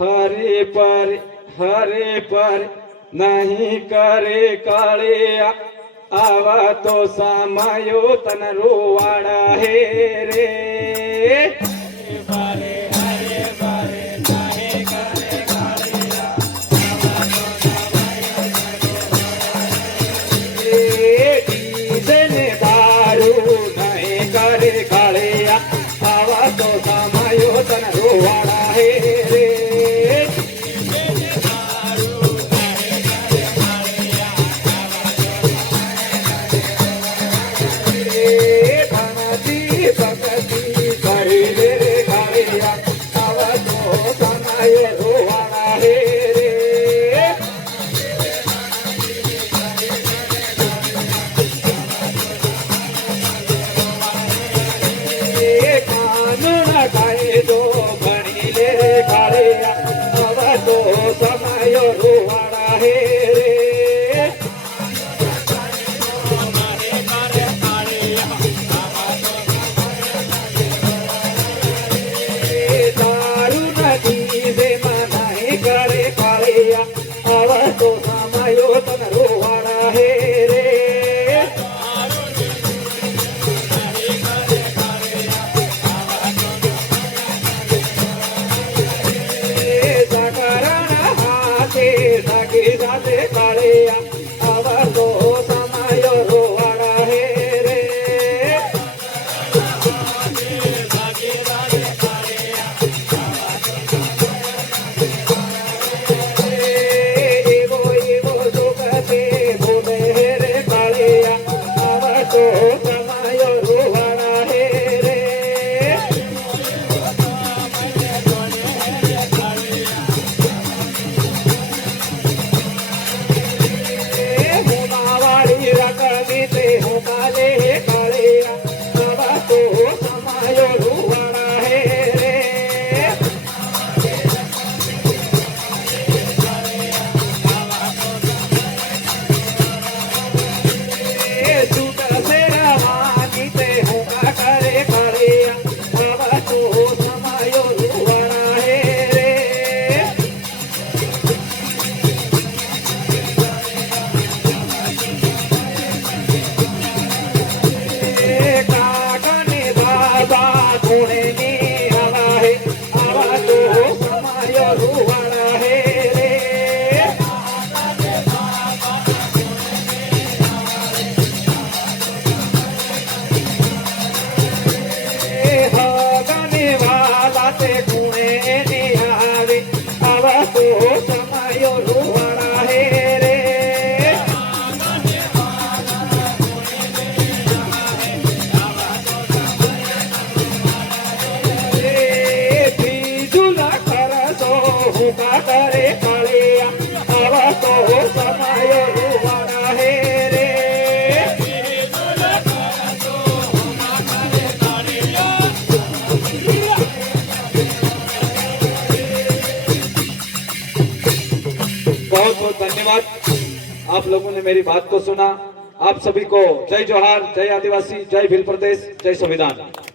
हरे पर नहीं करे कालिया आवा तो समायो तन रोवाड़ा हे रे दारू नहीं करे कालिया आवा तो समायो तन रोवाड़ा हे रे बहुत बहुत धन्यवाद। आप लोगों ने मेरी बात को सुना। आप सभी को जय जोहार, जय आदिवासी, जय भील प्रदेश, जय संविधान।